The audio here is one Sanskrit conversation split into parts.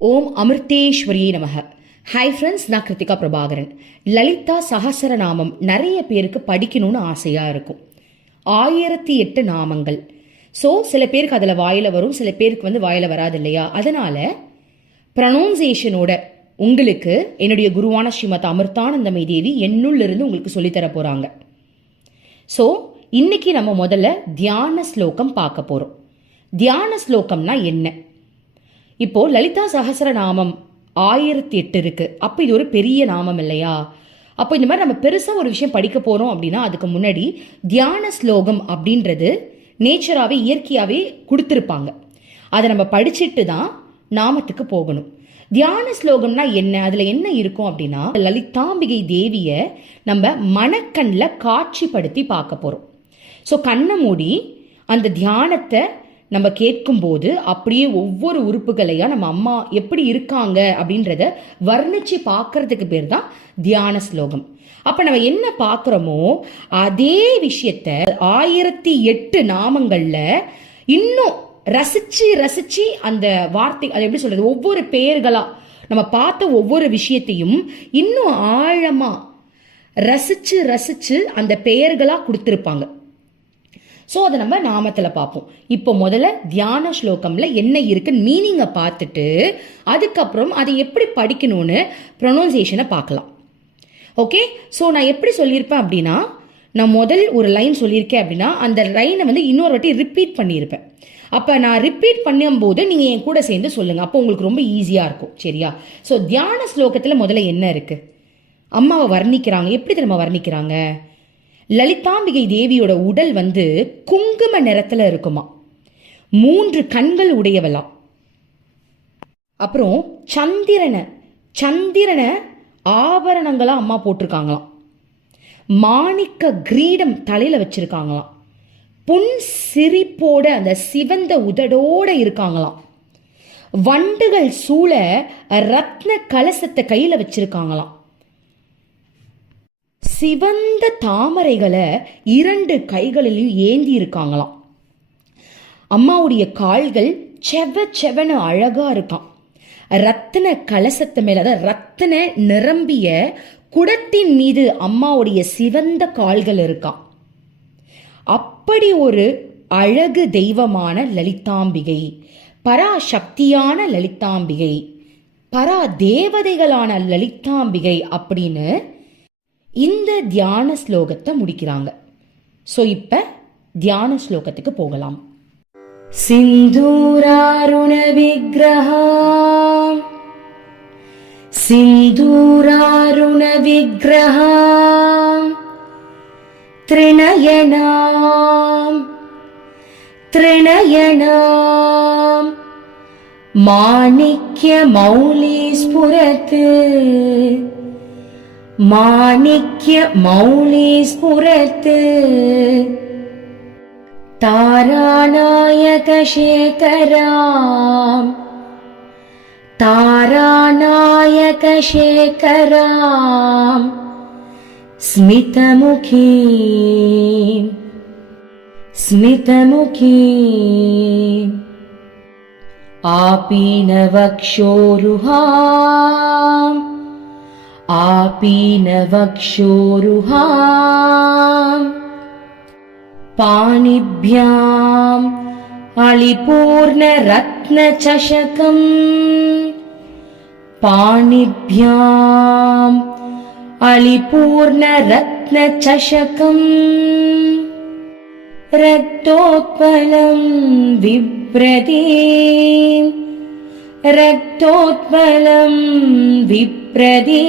ஓம் அமிர்தேஸ்வரியே நமக. ஹாய் ஃப்ரெண்ட்ஸ் நான் கிருத்திகா பிரபாகரன். லலிதா சகசரநாமம் நிறைய பேருக்கு படிக்கணும்னு ஆசையாக இருக்கும். ஆயிரத்தி எட்டு நாமங்கள். ஸோ சில பேருக்கு அதில் வாயில் வரும் சில பேருக்கு வந்து வாயில் வராது இல்லையா? அதனால் ப்ரொனவுன்சியேஷனோட உங்களுக்கு என்னுடைய குருவான ஸ்ரீமத் அமிர்தானந்தமை தேவி என்னுள்ளிருந்து உங்களுக்கு சொல்லித்தர போகிறாங்க ஸோ இன்னைக்கு நம்ம முதல்ல தியான ஸ்லோகம் பார்க்க போகிறோம் தியான ஸ்லோகம்னா என்ன? இப்போ லலிதா சஹஸ்ரநாமம் ஆயிரத்தி எட்டு இருக்கு. அப்போ இது ஒரு பெரிய நாமம் இல்லையா? அப்போ இந்த மாதிரி நம்ம பெருசாக ஒரு விஷயம் படிக்க போகிறோம் அப்படின்னா அதுக்கு முன்னாடி தியான ஸ்லோகம் அப்படின்றது நேச்சராகவே இயற்கையாகவே கொடுத்துருப்பாங்க. அதை நம்ம படிச்சுட்டு தான் நாமத்துக்கு போகணும். தியான ஸ்லோகம்னா என்ன? அதில் என்ன இருக்கும் அப்படின்னா லலிதாம்பிகை தேவியை நம்ம மனக்கண்ணில் காட்சிப்படுத்தி பார்க்க போகிறோம் ஸோ கண்ணை மூடி அந்த தியானத்தை நம்ம கேட்கும்போது அப்படியே ஒவ்வொரு உறுப்புகளையா நம்ம அம்மா எப்படி இருக்காங்க அப்படின்றத வர்ணித்து பார்க்கறதுக்கு பேர் தான் தியான ஸ்லோகம். அப்போ நம்ம என்ன பார்க்குறோமோ அதே விஷயத்த ஆயிரத்தி எட்டு நாமங்களில் இன்னும் ரசித்து ரசித்து அந்த வார்த்தை அது எப்படி சொல்கிறது ஒவ்வொரு பெயர்களாக நம்ம பார்த்த ஒவ்வொரு விஷயத்தையும் இன்னும் ஆழமாக ரசித்து ரசித்து அந்த பெயர்களாக கொடுத்துருப்பாங்க. ஸோ அதை நம்ம நாமத்தில் பார்ப்போம். இப்போ முதல்ல தியான ஸ்லோகம்ல என்ன இருக்குன்னு மீனிங்கை பார்த்துட்டு அதுக்கப்புறம் அதை எப்படி படிக்கணும்னு ப்ரொனவுன்சியேஷனை பார்க்கலாம். ஓகே ஸோ நான் எப்படி சொல்லியிருப்பேன் அப்படின்னா நான் முதல் ஒரு லைன் சொல்லியிருக்கேன் அப்படின்னா அந்த லைனை வந்து இன்னொரு வாட்டி ரிப்பீட் பண்ணியிருப்பேன். அப்போ நான் ரிப்பீட் பண்ணும்போது நீங்கள் என் கூட சேர்ந்து சொல்லுங்கள் அப்போ உங்களுக்கு ரொம்ப ஈஸியாக இருக்கும். சரியா? ஸோ தியான ஸ்லோகத்தில் முதல்ல என்ன இருக்குது அம்மாவை வர்ணிக்கிறாங்க. எப்படி திரும்ப வர்ணிக்கிறாங்க? லலிதாம்பிகை தேவியோட உடல் வந்து குங்கும நிறத்துல இருக்குமா. மூன்று கண்கள் உடையவளாம் அப்புறம் சந்திரனை சந்திரனை ஆபரணங்களா அம்மா போட்டிருக்காங்களாம். மாணிக்க கிரீடம் தலையில வச்சிருக்காங்களாம். புன் சிரிப்போட அந்த சிவந்த உதடோட இருக்காங்களாம். வண்டுகள் சூழ ரத்ன கலசத்தை கையில வச்சிருக்காங்களாம். சிவந்த தாமரைகளை இரண்டு கைகளிலும் ஏந்தி இருக்காங்களாம் அம்மாவுடைய கால்கள் செவ செவன அழகா இருக்கான் ரத்தின கலசத்து மேல அதாவது ரத்தின நிரம்பிய குடத்தின் மீது அம்மாவுடைய சிவந்த கால்கள் இருக்கான் அப்படி ஒரு அழகு தெய்வமான லலிதாம்பிகை பராசக்தியான லலிதாம்பிகை பரா தேவதைகளான லலிதாம்பிகை அப்படின்னு இந்த தியான ஸ்லோகத்தை முடிக்கிறாங்க ஸோ இப்போ தியான ஸ்லோகத்துக்கு போகலாம் சிந்தூராருண விக்கிரகா சிந்தூராருண விக்கிரகா त्रिणयनाम् त्रिणयनाम् माणिक्यमौली स्फुरत् माणिक्यमौली स्फुरत् तारानायकशेखराम् स्मितमुखी स्मितमुखी आपीनवक्षोरुहाम् आपीनवक्षोरुहाम् पाणिभ्याम् अलिपूर्णरत्नचषकम्। पाणिभ्याम् अलिपूर्णरत्नचषकम्। रक्तोत्पलम् विप्रदे रक्तोत्पलम् विप्रदे।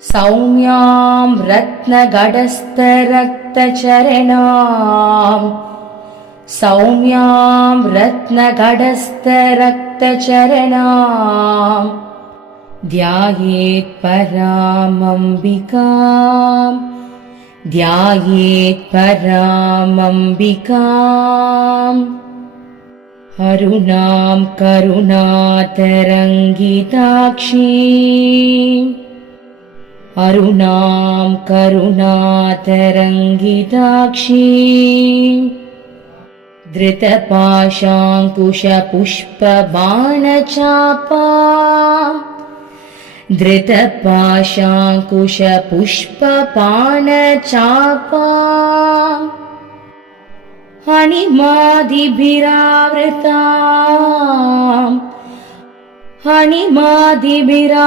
सौम्यां रत्नगडस्थरक्तचरणाम्। सौम्यां रत्नगडस्थरक्तचरणाम्। ध्यायेत् परामम्बिकाम्। ध्यायेत् परामम्बिकाम् अरुणां करुणातरङ्गिताक्षी। अरुणां करुणातरङ्गिताक्षी। धृतपाशाङ्कुशपुष्पबाणचापा। धृतपाशाङ्कुशपुष्पपाणचापा हणिमादिभिरावृता हणिमादिभिरावृता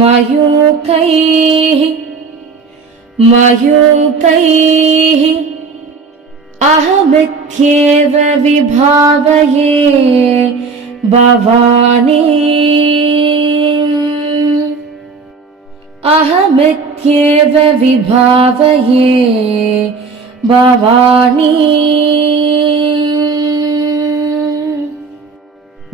मयूकैः अहमित्येव विभावये भवानी अहमित्येव विभावये भवानी।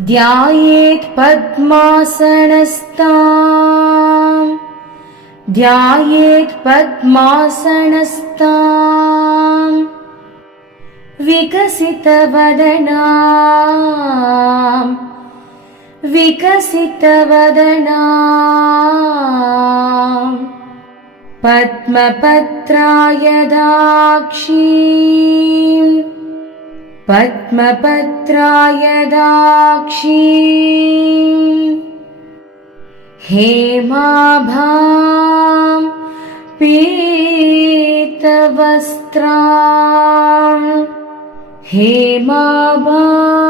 ध्यायेत् पद्मासनस्ताम्। ध्यायेत् पद्मासनस्ताम्। विकसितवदना विकसितवदना पद्मपत्राय दाक्षी पद्मपत्राय दाक्षी हेमाभां पीतवस्त्रां हेमाभां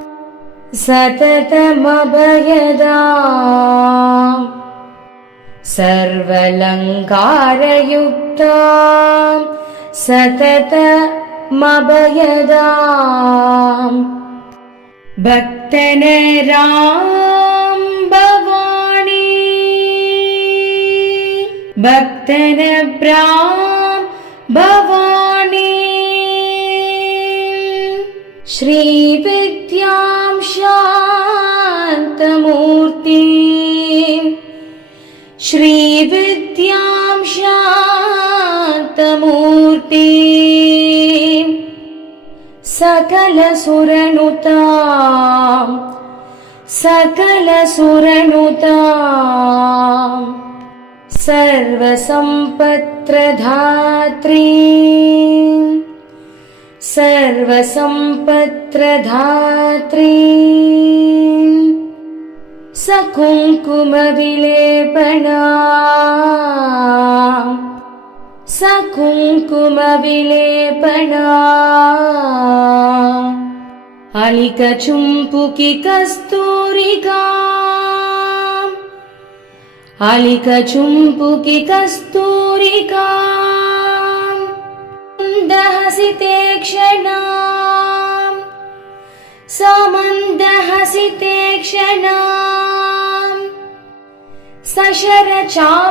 सततमभयदा सर्वलङ्कारयुक्ता सततमभयदा भक्तनरां भवानी भक्तनभ्रां भवानी श्रीविद्यां सकलसुरनुता सकलसुरनुता सर्वसम्पत्रधात्री। सर्वसम्पत्रधात्री సకుంకుమవిలేపణా అలిక చుంపుకి కస్తూరిగా? అలిక చుంపుకి కస్తూరిగా? దహసితే క్షణా? సమన్ దహసితే క్షణా? सशरचापपासाङ्गुषा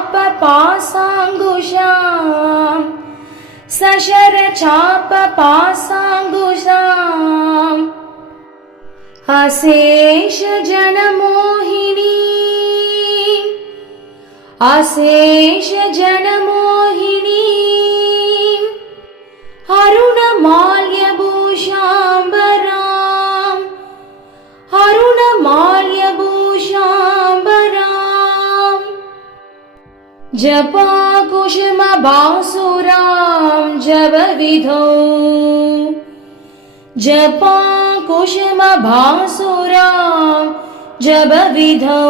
सशरचापपासाङ्गुषा अशेषजनमोहिनी। अशेषजनमोहिनी। अरुणमाल्यभूषाम्बराम् जपाकुसुमबासुरां जपविधौ जपाकुसुमभासुरां जपविधौ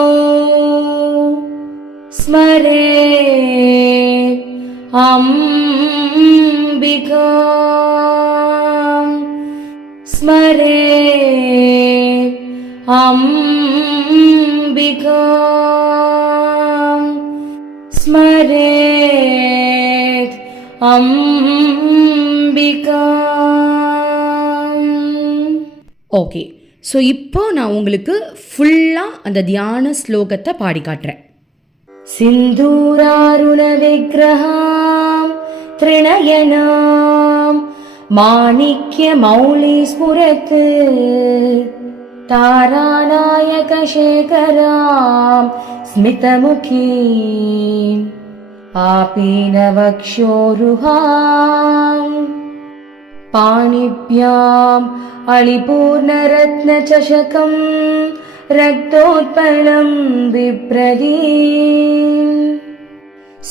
स्मरे अम्बिका। स्मरे अम्बिका स्मरे அம்பிகா ஓகே ஸோ இப்போ நான் உங்களுக்கு ஃபுல்லாக அந்த தியான ஸ்லோகத்தை பாடி காட்டுறேன் सिन्दूरारुणविग्रहां त्रिणयनां माणिक्यमौलि स्फुरत् तारानायकशेखरां स्मितमुखी आपीनवक्षोरुहाम् पाणिभ्याम् अलिपूर्णरत्नचषकम् रक्तोत्पलम् बिभ्रती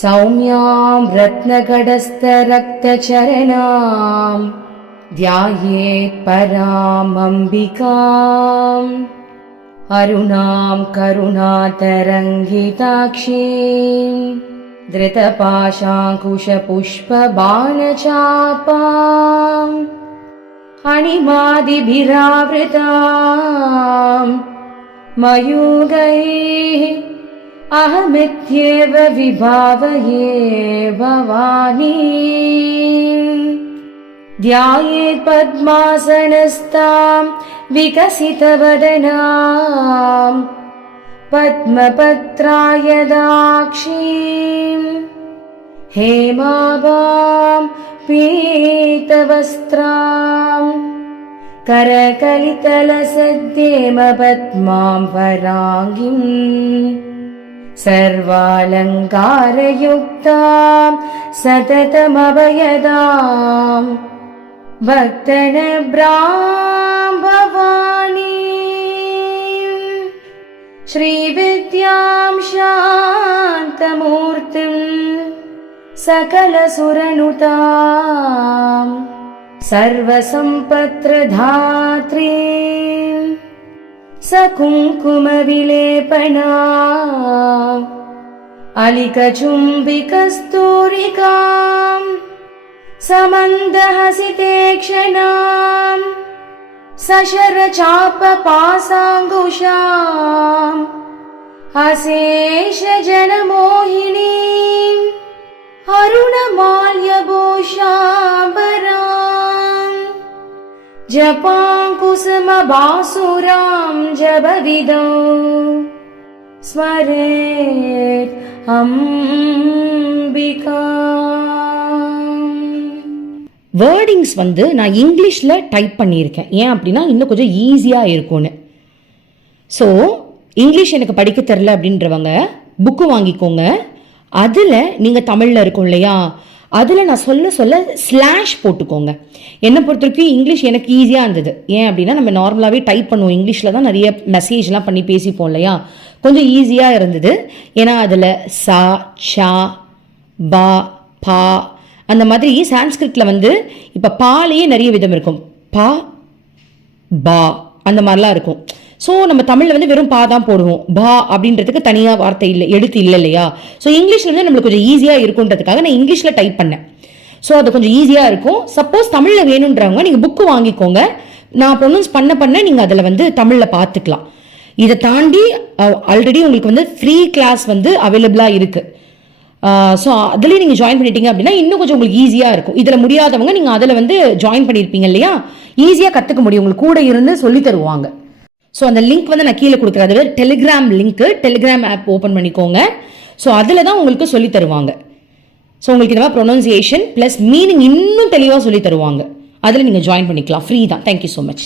सौम्यां रत्नकटस्थरक्तचरणाम् ध्यायेत् परामम्बिकाम्। अरुणां करुणातरङ्गिताक्षीम् धृतपाशाङ्कुशपुष्पबाणचापाम्। अणिमादिभिरावृताम् मयूगैः अहमित्येव विभावये भवानी ध्यायेत् पद्मासनस्ताम् विकसितवदनाम् पद्मपत्रायदाक्षीम् हेमाभाम् पीतवस्त्राम् करकलितलसद्येमपद्माम् वराङ्गिम् सर्वालङ्कारयुक्ताम् सततमभयदाम् भक्तनभ्राम् भवानी श्रीविद्यां शान्तमूर्तिम् सकलसुरनुताम् सर्वसम्पत्रधात्री। सकुङ्कुमविलेपना अलिकचुम्बिकस्तूरिकाम् समन्दहसिते क्षणाम् क्षणा सशरचापपासाङ्गुशा हशेष जनमोहिनी हरुण माल्यभूषा बरा जबविदौ स्मरे हम्बिका வேர்டிங்ஸ் வந்து நான் இங்கிலீஷில் டைப் பண்ணியிருக்கேன். ஏன் அப்படின்னா இன்னும் கொஞ்சம் ஈஸியாக இருக்கும்னு. ஸோ இங்கிலீஷ் எனக்கு படிக்க தெரில அப்படின்றவங்க புக்கு வாங்கிக்கோங்க. அதில் நீங்கள் தமிழில் இருக்கும் இல்லையா? அதில் நான் சொல்ல சொல்ல ஸ்லாஷ் போட்டுக்கோங்க. என்னை பொறுத்த வரைக்கும் இங்கிலீஷ் எனக்கு ஈஸியாக இருந்தது. ஏன் அப்படின்னா நம்ம நார்மலாகவே டைப் பண்ணுவோம். இங்கிலீஷில் தான் நிறைய மெசேஜ்லாம் பண்ணி பேசிப்போம் இல்லையா? கொஞ்சம் ஈஸியாக இருந்தது. ஏன்னா அதில் சா ஷா பா பா அந்த மாதிரி சான்ஸ்கிரிட்டில் வந்து இப்போ பாலேயே நிறைய விதம் இருக்கும். பா பா அந்த மாதிரிலாம் இருக்கும். ஸோ நம்ம தமிழில் வந்து வெறும் பா தான் போடுவோம். பா அப்படின்றதுக்கு தனியாக வார்த்தை இல்லை எழுத்து இல்லை இல்லையா? ஸோ இங்கிலீஷில் வந்து நம்மளுக்கு கொஞ்சம் ஈஸியாக இருக்குன்றதுக்காக நான் இங்கிலீஷில் டைப் பண்ணேன். ஸோ அது கொஞ்சம் ஈஸியாக இருக்கும். சப்போஸ் தமிழில் வேணுன்றவங்க நீங்கள் புக்கு வாங்கிக்கோங்க. நான் ப்ரொனவுன்ஸ் பண்ண பண்ண நீங்கள் அதில் வந்து தமிழில் பார்த்துக்கலாம் இதை தாண்டி ஆல்ரெடி உங்களுக்கு வந்து ஃப்ரீ கிளாஸ் வந்து அவைலபிளாக இருக்குது ஸோ அதில் நீங்கள் ஜாயின் பண்ணிட்டீங்க அப்படின்னா இன்னும் கொஞ்சம் உங்களுக்கு ஈஸியாக இருக்கும். இதில் முடியாதவங்க நீங்கள் அதில் வந்து ஜாயின் பண்ணியிருப்பீங்க இல்லையா? ஈஸியாக கற்றுக்க முடியும். உங்களுக்கு கூட இருந்து சொல்லி தருவாங்க. ஸோ அந்த லிங்க் வந்து நான் கீழே கொடுக்குறேன். டெலிகிராம் லிங்க்கு டெலிகிராம் ஆப் ஓப்பன் பண்ணிக்கோங்க. ஸோ அதில் தான் உங்களுக்கு சொல்லி தருவாங்க. ஸோ உங்களுக்கு இந்த மாதிரி ப்ரொனவுன்சியேஷன் ப்ளஸ் மீனிங் இன்னும் தெளிவாக சொல்லி தருவாங்க. அதில் நீங்கள் ஜாயின் பண்ணிக்கலாம். ஃப்ரீ தான். Thank you so much